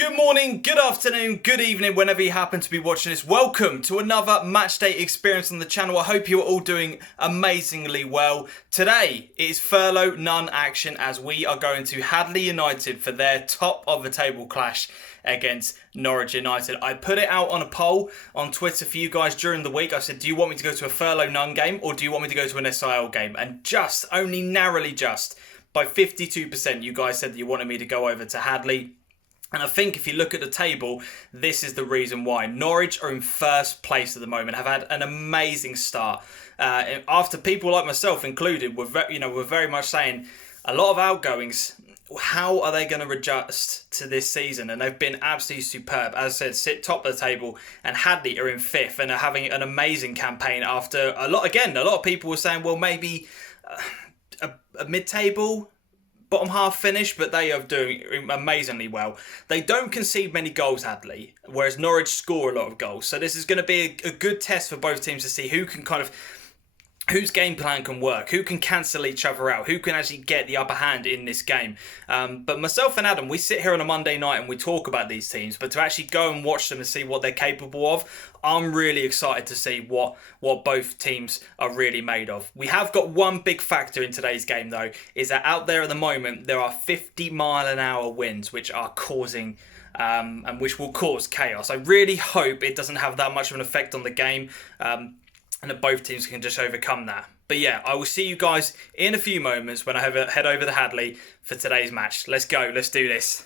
Good morning, good afternoon, good evening, whenever you happen to be watching this. Welcome to another matchday experience on the channel. I hope you're all doing amazingly well. Today it is Thurlow Nunn action as we are going to Hadleigh United for their top of the table clash against Norwich United. I put it out on a poll on Twitter for you guys during the week. I said, do you want me to go to a Thurlow Nunn game or do you want me to go to an SIL game? And only narrowly by 52% you guys said that you wanted me to go over to Hadleigh. And I think if you look at the table, this is the reason why. Norwich are in first place at the moment, have had an amazing start. After people like myself included were very much saying a lot of outgoings, how are they going to adjust to this season? And they've been absolutely superb. As I said, sit top of the table, and Hadleigh are in fifth and are having an amazing campaign after a lot of people were saying, well, maybe a mid-table, bottom half finish, but they are doing amazingly well. They don't concede many goals, Hadleigh, whereas Norwich score a lot of goals. So this is going to be a good test for both teams to see whose game plan can work, who can cancel each other out, who can actually get the upper hand in this game. But myself and Adam, we sit here on a Monday night and we talk about these teams, but to actually go and watch them and see what they're capable of, I'm really excited to see what both teams are really made of. We have got one big factor in today's game though, is that out there at the moment, there are 50-mile-an-hour winds which are causing and which will cause chaos. I really hope it doesn't have that much of an effect on the game. And that both teams can just overcome that. But yeah, I will see you guys in a few moments when I head over to Hadleigh for today's match. Let's go, let's do this.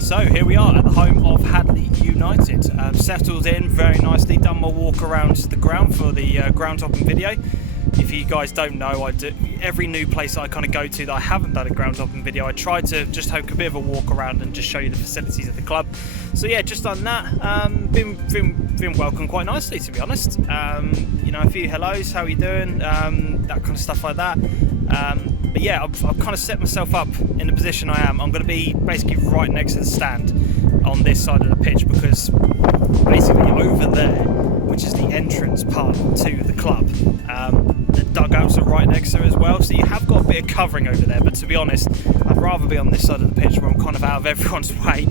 So here we are at the home of Hadleigh United. Settled in very nicely, done my walk around the ground for the ground topping video. If you guys don't know, every new place I kind of go to that I haven't done a ground topping video, I try to just take a bit of a walk around and just show you the facilities of the club. So yeah, just done that. Been welcomed quite nicely, to be honest. A few hellos, how are you doing? That kind of stuff like that. But yeah, I've kind of set myself up in the position I am. I'm going to be basically right next to the stand on this side of the pitch, because basically over there, which is the entrance part to the club, the dugouts are right next to it as well. So you have got a bit of covering over there, but to be honest, I'd rather be on this side of the pitch where I'm kind of out of everyone's way.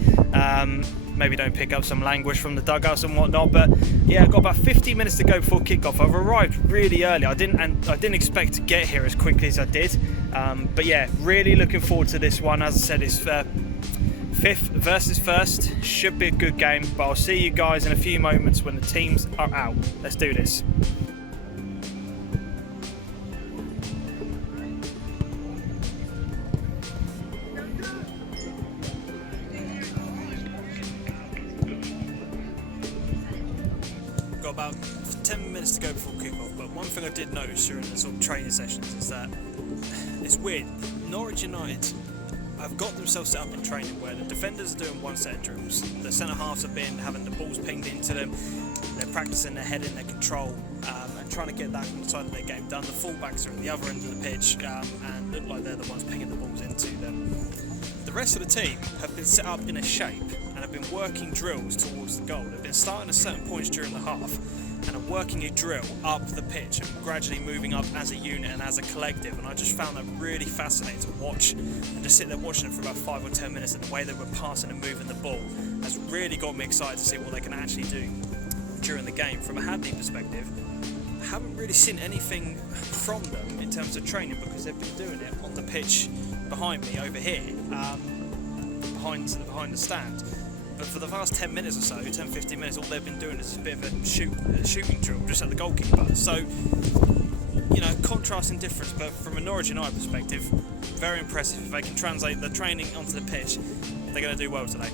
Maybe don't pick up some language from the dugouts and whatnot, but yeah, I've got about 15 minutes to go before kickoff. I've arrived really early. I didn't expect to get here as quickly as I did, but yeah, really looking forward to this one. As I said, it's fifth versus first. Should be a good game, but I'll see you guys in a few moments when the teams are out. Let's do this. Got about 10 minutes to go before kickoff, but one thing I did notice during the sort of training sessions is that it's weird. Norwich United have got themselves set up in training where the defenders are doing one set of drills, the centre halves have been having the balls pinged into them, they're practicing their heading, their control, and trying to get that side of their game done. The fullbacks are at the other end of the pitch and look like they're the ones pinging the balls into them. The rest of the team have been set up in a shape and have been working drills towards the goal. They've been starting at certain points during the half and are working a drill up the pitch and gradually moving up as a unit and as a collective. And I just found that really fascinating to watch and just sit there watching it for about 5 or 10 minutes, and the way they were passing and moving the ball has really got me excited to see what they can actually do during the game. From a Hadleigh perspective, I haven't really seen anything from them in terms of training, because they've been doing it on the pitch behind me over here, behind the stand. But for the past 10 minutes or so, 10-15 minutes, all they've been doing is a bit of a shooting drill just at the goalkeeper. So, contrasting difference, but from a Norwich United perspective, very impressive. If they can translate the training onto the pitch, they're going to do well today.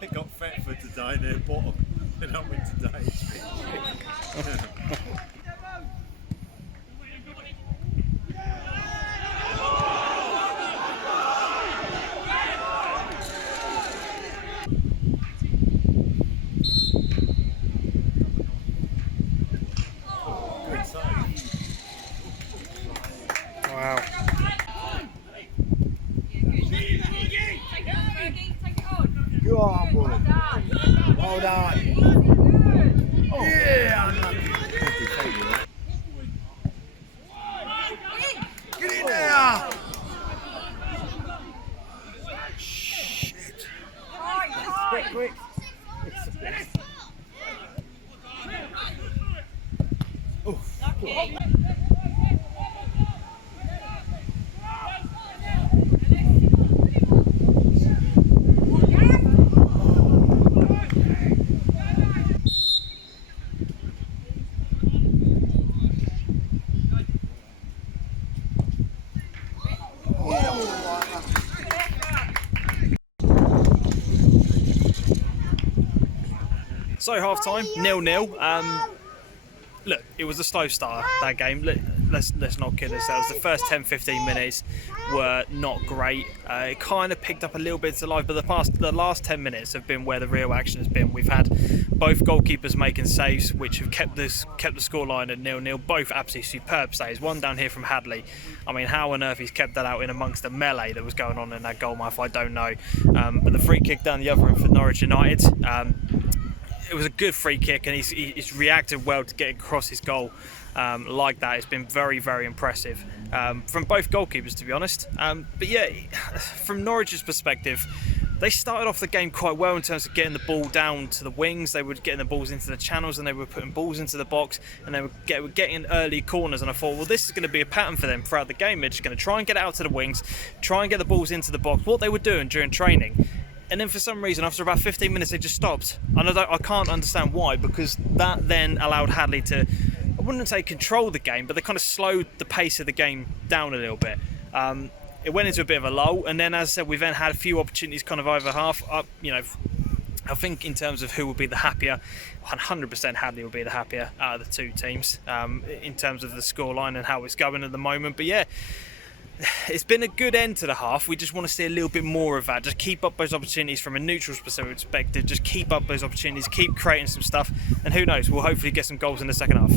It got Thetford today near bottom. They don't win today. Wow. Go on, boy. Well done. Oh. Yeah. Get in there. Shit. Quick, quick. Oh. So half time, 0-0. Look, it was a slow start, that game. Let's not kid ourselves. The first 10-15 minutes were not great. It kind of picked up a little bit to life, but the last 10 minutes have been where the real action has been. We've had both goalkeepers making saves, which have kept the scoreline at 0-0. Both absolutely superb saves. One down here from Hadleigh. I mean, how on earth he's kept that out in amongst the melee that was going on in that goal mouth, I don't know. But the free kick down the other end for Norwich United. It was a good free kick, and he's reacted well to get across his goal like that. It's been very, very impressive from both goalkeepers, to be honest. But yeah, from Norwich's perspective, they started off the game quite well in terms of getting the ball down to the wings. They were getting the balls into the channels, and they were putting balls into the box, and they were getting early corners. And I thought, well, this is going to be a pattern for them throughout the game. They're just going to try and get it out to the wings, try and get the balls into the box, what they were doing during training. And then for some reason, after about 15 minutes, they just stopped. And I can't understand why, because that then allowed Hadleigh to, I wouldn't say control the game, but they kind of slowed the pace of the game down a little bit. It went into a bit of a lull, and then, as I said, we then had a few opportunities kind of over half. I think in terms of who will be the happier, 100% Hadleigh will be the happier out of the two teams in terms of the scoreline and how it's going at the moment. But yeah, it's been a good end to the half. We just want to see a little bit more of that. Just keep up those opportunities from a neutral perspective. Just keep up those opportunities, keep creating some stuff, and who knows, we'll hopefully get some goals in the second half.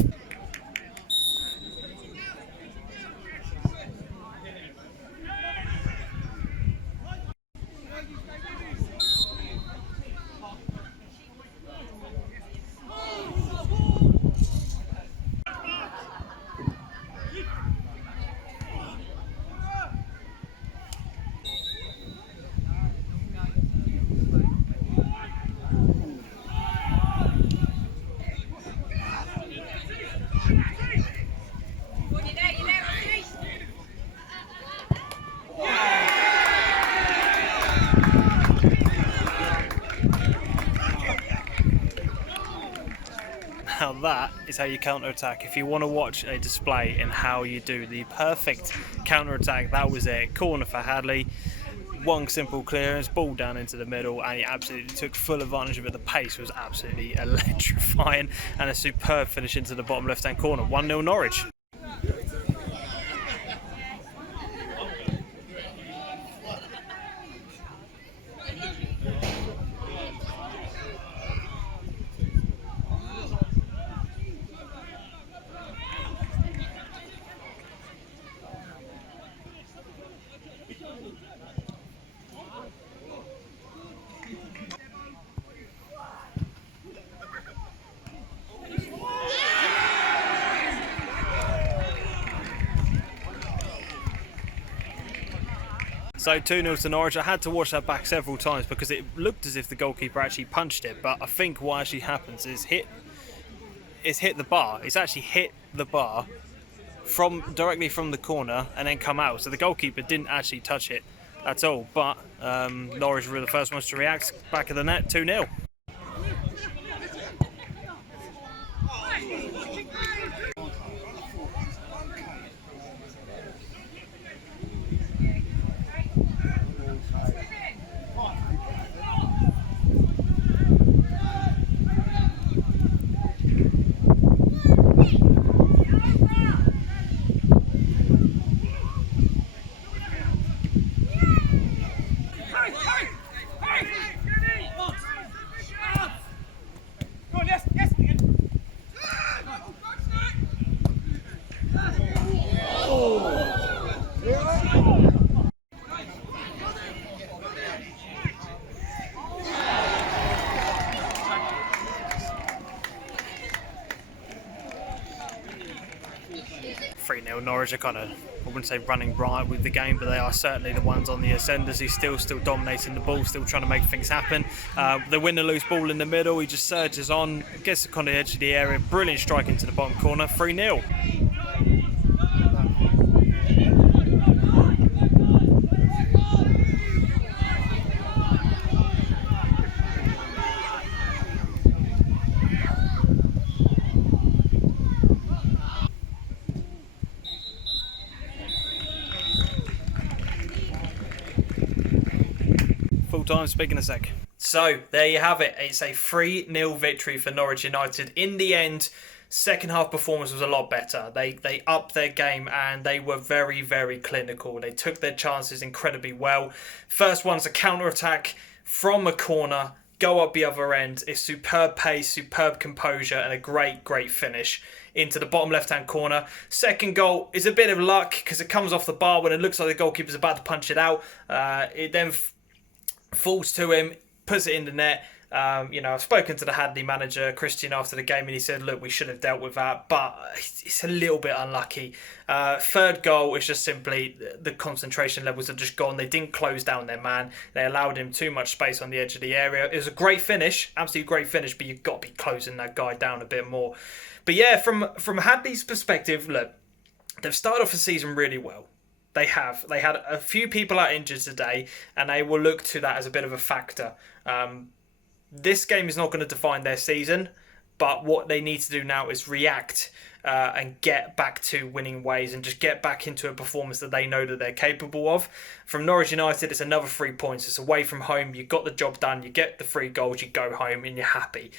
Now that is how you counter-attack. If you want to watch a display in how you do the perfect counter-attack, that was it. Corner for Hadleigh. One simple clearance, ball down into the middle, and he absolutely took full advantage of it. The pace was absolutely electrifying, and a superb finish into the bottom left-hand corner. 1-0 Norwich. So 2-0 to Norwich. I had to watch that back several times because it looked as if the goalkeeper actually punched it, but I think what actually happens is it's hit the bar. It's actually hit the bar directly from the corner and then come out. So the goalkeeper didn't actually touch it at all. But Norwich were the first ones to react. Back of the net, 2-0. Norwich are kind of, I wouldn't say running riot with the game, but they are certainly the ones on the ascenders. He's still dominating the ball, still trying to make things happen. They win the loose ball in the middle. He just surges on, gets the kind of edge of the area. Brilliant strike into the bottom corner. 3-0. Time, speaking a sec. So there you have it. It's a 3-0 victory for Norwich United. In the end, second half performance was a lot better. They upped their game and they were very, very clinical. They took their chances incredibly well. First one's a counter-attack from a corner, go up the other end. It's superb pace, superb composure and a great, great finish into the bottom left-hand corner. Second goal is a bit of luck because it comes off the bar when it looks like the goalkeeper's about to punch it out. It then falls to him, puts it in the net. I've spoken to the Hadleigh manager, Christian, after the game, and he said, look, we should have dealt with that, but it's a little bit unlucky. Third goal is just simply the concentration levels have just gone. They didn't close down their man. They allowed him too much space on the edge of the area. It was a great finish, absolutely great finish, but you've got to be closing that guy down a bit more. But yeah, from Hadleigh's perspective, look, they've started off the season really well. They have. They had a few people out injured today, and they will look to that as a bit of a factor. This game is not going to define their season, but what they need to do now is react and get back to winning ways and just get back into a performance that they know that they're capable of. From Norwich United, it's another 3 points. It's away from home. You got the job done. You get the 3 goals. You go home and you're happy.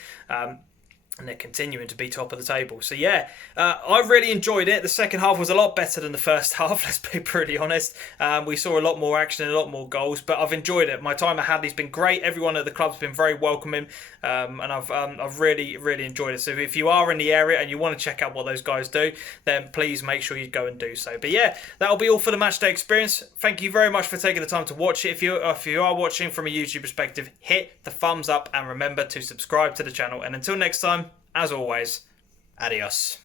And they're continuing to be top of the table. So yeah, I really enjoyed it. The second half was a lot better than the first half, let's be pretty honest. We saw a lot more action and a lot more goals, but I've enjoyed it. My time at Hadleigh's been great. Everyone at the club's been very welcoming, and I've really, really enjoyed it. So if you are in the area and you want to check out what those guys do, then please make sure you go and do so. But yeah, that'll be all for the matchday experience. Thank you very much for taking the time to watch it. If you are watching from a YouTube perspective, hit the thumbs up and remember to subscribe to the channel. And until next time, as always, adios.